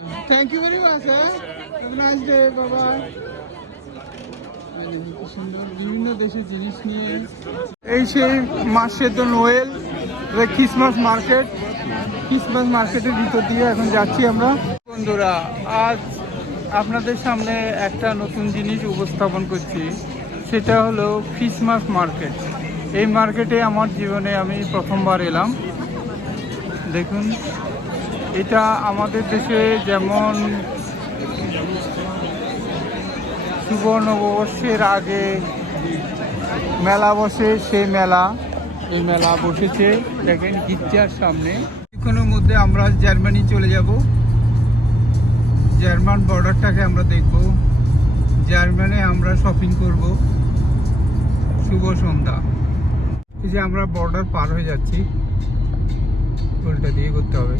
Thank you very much হ্যাঁ, nice day বাবা। সুন্দর বিভিন্ন দেশের জিনিস নিয়ে এই সেই মাসের তো নোয়েল ক্রিসমাস মার্কেট, ক্রিসমাস মার্কেটের ভিতর দিয়ে এখন যাচ্ছি আমরা। বন্ধুরা আজ আপনাদের সামনে একটা নতুন জিনিস উপস্থাপন করছি, সেটা হলো ক্রিসমাস মার্কেট। এই মার্কেটে আমার জীবনে আমি প্রথমবার এলাম। দেখুন, এটা আমাদের দেশে যেমন শুভ নববর্ষের আগে মেলা বসে, সেই মেলা, এই মেলা বসেছে দেখেন গির্জার সামনে। কিছুক্ষণের মধ্যে আমরা জার্মানি চলে যাব, জার্মান বর্ডারটাকে আমরা দেখব, জার্মানি আমরা শপিং করব। শুভ সন্ধ্যা। এই যে আমরা বর্ডার পার হয়ে যাচ্ছি, উল্টা দিয়ে করতে হবে।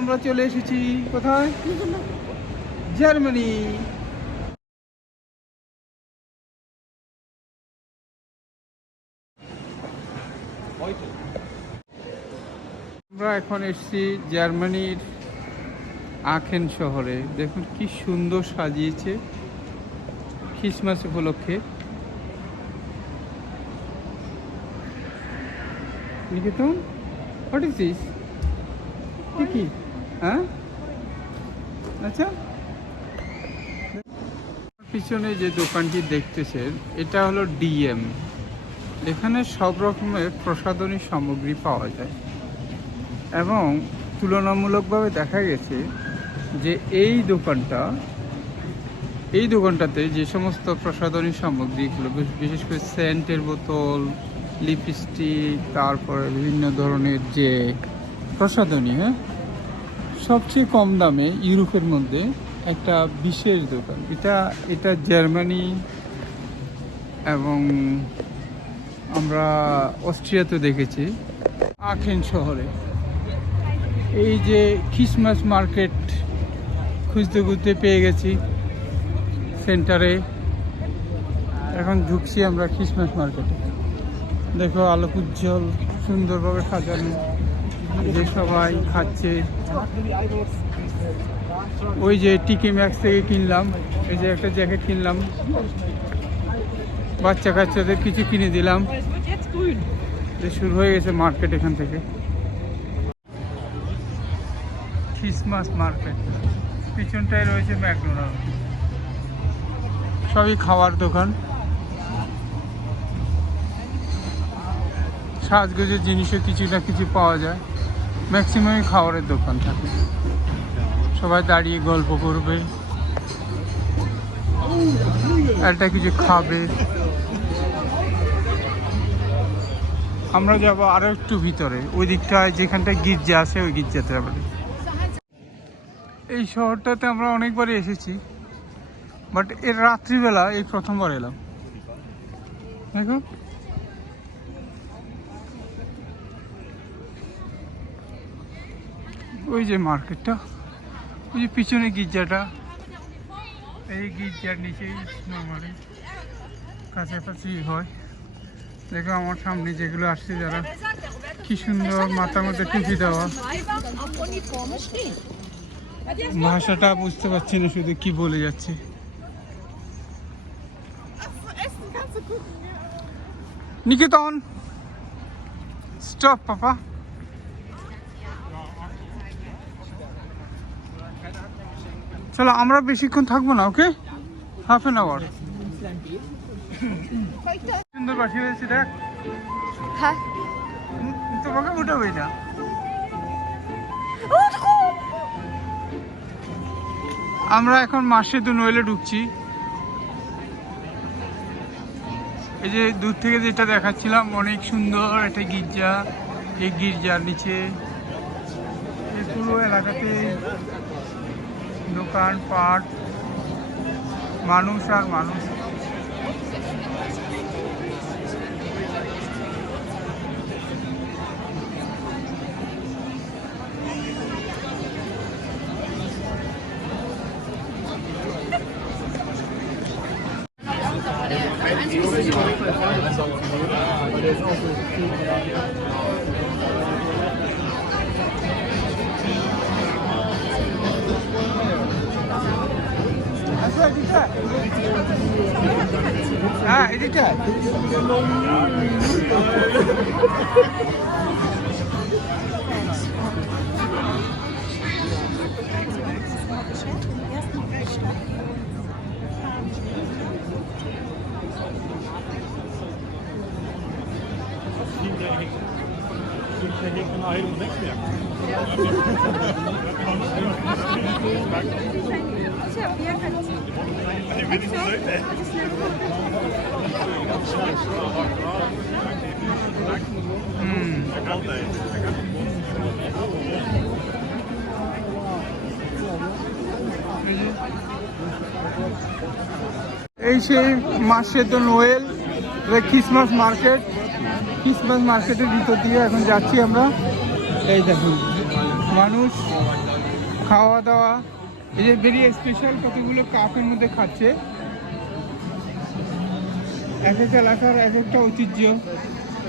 আমরা চলে এসেছি কোথায়? জার্মানি। আমরা এখন এসেছি জার্মানির আখেন শহরে। দেখুন কি সুন্দর সাজিয়েছে ক্রিসমাস উপলক্ষে। নিকেতন, হোয়াট ইজ দিস? কি হ্যাঁ, আচ্ছা। পিছনে যে দোকানটি দেখতেছেন এটা হলো ডিএম। এখানে সব রকমের প্রসাধনী সামগ্রী পাওয়া যায় এবং তুলনামূলকভাবে দেখা গেছে যে এই দোকানটাতে যে সমস্ত প্রসাধনী সামগ্রীগুলো, বিশেষ করে সেন্টের বোতল, লিপস্টিক, তারপরে বিভিন্ন ধরনের যে প্রসাধনী, হ্যাঁ, সবচেয়ে কম দামে ইউরোপের মধ্যে একটা বিশেষ দোকান। এটা জার্মানি এবং আমরা অস্ট্রিয়াতে দেখেছি আখেন শহরে। এই যে ক্রিসমাস মার্কেট খুঁজতে খুঁজতে পেয়ে গেছি সেন্টারে। এখন ঢুকছি আমরা ক্রিসমাস মার্কেটে। দেখো আলোক উজ্জ্বল সুন্দরভাবে সাজানো, যে সবাই খাচ্ছে। ওই যে টিকি ম্যাক্স থেকে কিনলাম, এই যে একটা জ্যাকেট কিনলাম, বাচ্চা কাচ্চাদের কিছু কিনে দিলাম। শুরু হয়ে গেছে মার্কেট এখান থেকে। ক্রিসমাস মার্কেট পিছনটায় রয়েছে ম্যাকডোনাল্ড, সবই খাওয়ার দোকান। সাজগোজের জিনিসও কিছু না কিছু পাওয়া যায়, ম্যাক্সিমামই খাবারের দোকান থাকে। সবাই দাঁড়িয়ে গল্প করবে, একটা কিছু খাবে। আমরা যাব আরো একটু ভিতরে, ওই দিকটায় যেখানটায় গির্জা আছে, ওই গির্জাতে যাবো। এই শহরটাতে আমরা অনেকবারই এসেছি, বাট এর রাত্রিবেলা এই প্রথমবার এলাম। দেখো ওই যে মার্কেটটা, ওই যে পিছনে গির্জাটা, এই গির্জার নিচেই নর্মালি কাছাকাছি হয়। দেখো আমার সামনে যেগুলো আসছে যারা, কি সুন্দর মাথার মধ্যে টুপি দেওয়া। ভাষাটা বুঝতে পারছি না, শুধু কি বলে যাচ্ছে। নিকেতন, স্টপ পাপা। চলো, আমরা বেশিক্ষণ থাকবো না, ওকে, হাফ অ্যান আওয়ার। সুন্দর বাসি হয়েছে দেখ। হ্যাঁ, তোমাকে উঠাবে না। আমরা এখন মাসে দু নইলে ঢুকছি। এই যে দূর থেকে যেটা দেখাচ্ছিলাম, অনেক সুন্দর একটা গির্জা। এই গির্জার নিচে এই পুরো এলাকাতে দোকানপাট, মানুষ আর মানুষ। বিড়িটা এই সেই মাসের নোয়েল ক্রিসমাস মার্কেটের ভিতর দিয়ে এখন যাচ্ছি আমরা। এই দেখুন মানুষ খাওয়া দাওয়া, এই যে ভেরি স্পেশাল কতগুলো কাপের মধ্যে খাচ্ছে। এক এক এলাকার এক একটা ঐতিহ্য,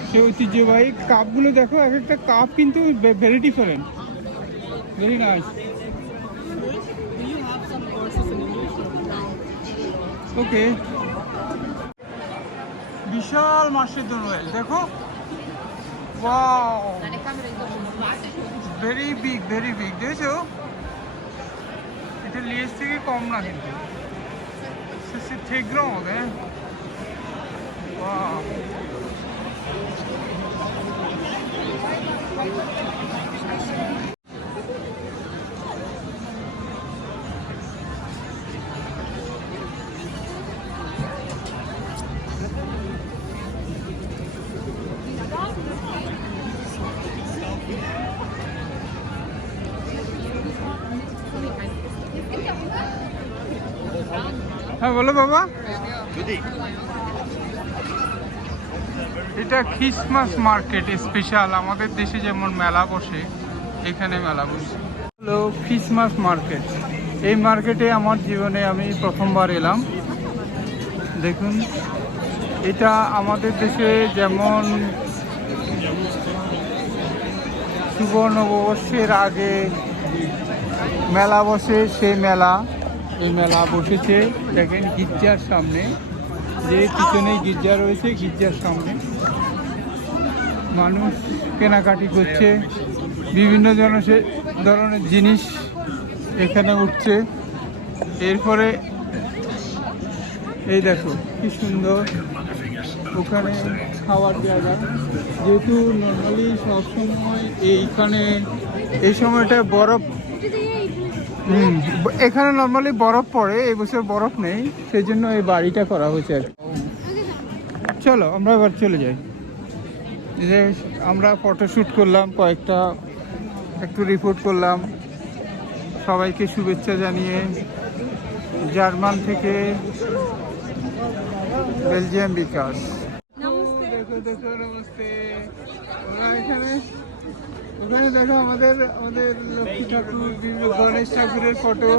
সেই ঐতিহ্যবাহী কাপগুলো দেখো, এক একটা কাপ কিন্তু ভেরি ডিফারেন্ট, ভেরি নাইস। ওকে, বিশাল মাসের নোয়েল দেখো, ওয়াও, ভেরি বিগ দেখেছো? এটা লিয়েস থেকে কম না কিন্তু, c'est très grand, hein? Wow. হ্যাঁ বলো বাবা। এটা ক্রিসমাস মার্কেট স্পেশাল, আমাদের দেশে যেমন মেলা বসে এখানে মেলা বসে হলো ক্রিসমাস মার্কেট। এই মার্কেটে আমার জীবনে আমি প্রথমবার এলাম। দেখুন, এটা আমাদের দেশে যেমন শুভ নববর্ষের আগে মেলা বসে, সেই মেলা, এই মেলা বসেছে দেখেন গির্জার সামনে, যে পিছনে গির্জা রয়েছে, গির্জার সামনে মানুষ কেনাকাটি করছে, বিভিন্ন ধরনের জিনিস এখানে উঠছে। এরপরে এই দেখো কি সুন্দর ওখানে খাওয়ার জায়গা, যেহেতু নর্মালি সবসময় এইখানে এই সময়টায় বরফ, এখানে নর্মালি বরফ পড়ে, এই বছর বরফ নেই, সেই জন্য এই বাড়িটা করা হয়েছে আর কি। চলো আমরা এবার চলে যাই। যে আমরা ফটোশ্যুট করলাম, কয়েকটা একটু রিপোর্ট করলাম, সবাইকে শুভেচ্ছা জানিয়ে। জার্মান থেকে বেলজিয়াম বিকাশ। দেখো দেখো, নমস্তে। ওরা এখানে, ওখানে দেখো আমাদের লক্ষ্মী ঠাকুর, বিভিন্ন গণেশ ঠাকুরের ফটো,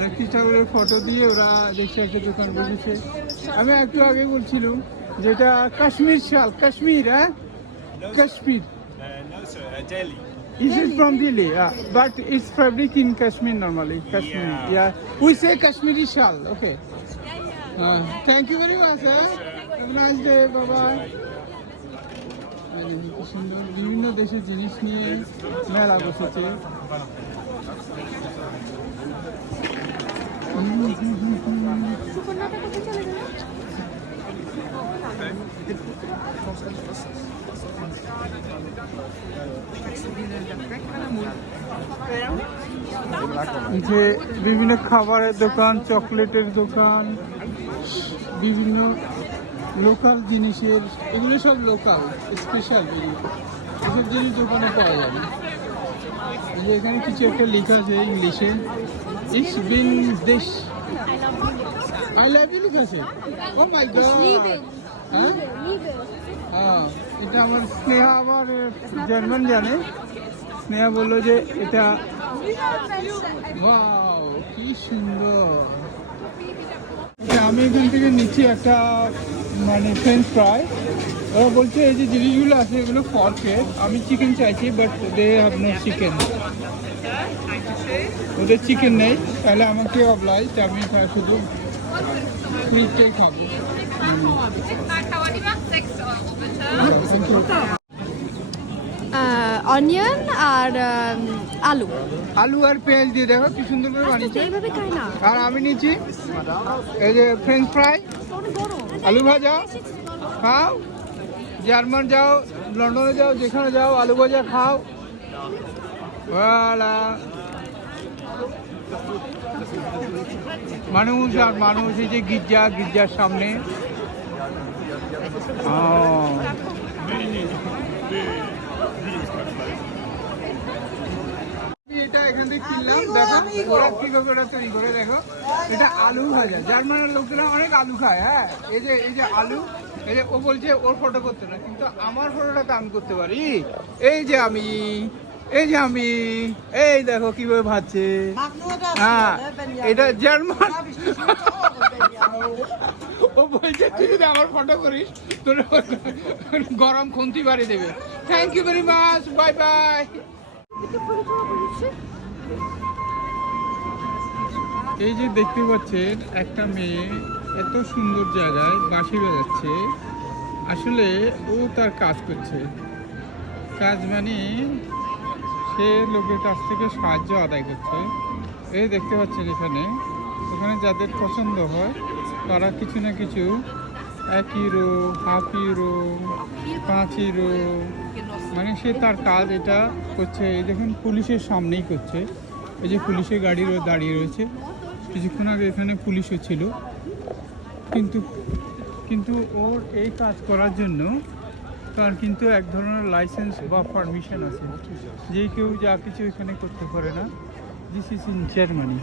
লক্ষ্মী ঠাকুরের ফটো দিয়ে ওরা দেখছে একটা দোকান বসেছে। আমি একটু আগে বলছিলাম যেটা কাশ্মীর শাল, কাশ্মীর, হ্যাঁ Kashmir. This is from Delhi, but it's fabric in Kashmir normally. Kashmir, yeah. We say Kashmiri shal. Okay. Thank you very much, sir. Have a nice day. Bye bye. সুন্দর বিভিন্ন দেশের জিনিস নিয়ে মেলা বসেছে। যে বিভিন্ন খাবারের দোকান, চকলেটের দোকান, বিভিন্ন লোকাল জিনিসের, এগুলো সব লোকাল স্পেশাল এসব জিনিস দোকানে পাওয়া যাবে। যে এখানে কিছু একটা লেখা আছে ইংলিশে, ইস বিন দেশ, আই লাভ ইউ লেখা আছে। ও মাই গড, হ্যাঁ হ্যাঁ, এটা আমার স্নেহা আবার জার্মান জানে। স্নেহা বললো যে এটা, ওয়াও কি সুন্দর। আমি এখান থেকে নিচ্ছি একটা মানে ফ্রেঞ্চ ফ্রাই। ওরা বলছে এই যে জিনিসগুলো আছে এগুলো ফরফেট, আমি চিকেন চাইছি, but they have no chicken, ওদের চিকেন নেই। তাহলে আমাকে অবলাইজড, আমি শুধু ফ্রিজটাই খাবো। অনিয়ন আর আলু। আলু আর পেঁয়াজ দিয়ে দেখো কি সুন্দর করে বানিয়েছে। এইভাবে খাই না। আর আমি নিচ্ছি এই যে ফ্রেঞ্চ ফ্রাই, আলু ভাজা। খাও, জার্মান যাও, লন্ডনে যাও, যেখানে যাও আলু ভাজা খাও। মানুষ আর মানুষ, এই যে গির্জার সামনে। এটা এখান থেকে কিনলাম, দেখো ওরা কিভাবে ওরা তৈরি করে। দেখো এটা আলু ভাজা। জার্মানের লোকেরা অনেক আলু খায়। হ্যাঁ, এই যে আলু, এই যে ও বলছে ওর ফটো করতে না, কিন্তু আমার ফটোটা তো আমি করতে পারি। এই যে আমি, এই দেখো কিভাবে ভাজছে। হ্যাঁ, এটা জার্মান। ও বলছে তুই যদি আমার ফটো করিস তোর গরম খুন্তি বাড়ি দেবে। Thank you very much, bye bye. এই যে দেখতে পাচ্ছেন একটা মেয়ে এত সুন্দর জায়গায় বাঁশি বাজাচ্ছে। আসলে ও তার কাজ করছে। কাজ মানে সে লোকের কাছ থেকে সাহায্য আদায় করছে। এই দেখতে পাচ্ছেন এখানে যাদের পছন্দ হয় তারা কিছু না কিছু 1 ইউরো, হাফ ইউরো, 5 ইউরো, মানে সে তার কাজ এটা করছে। এই দেখুন পুলিশের সামনেই করছে। এই যে পুলিশের গাড়ি দাঁড়িয়ে রয়েছে। কিছুক্ষণ আগে এখানে পুলিশও ছিল, কিন্তু ওর এই কাজ করার জন্য তার কিন্তু এক ধরনের লাইসেন্স বা পারমিশন আছে, যে কেউ যা কিছু এখানে করতে পারে না। This is in Germany.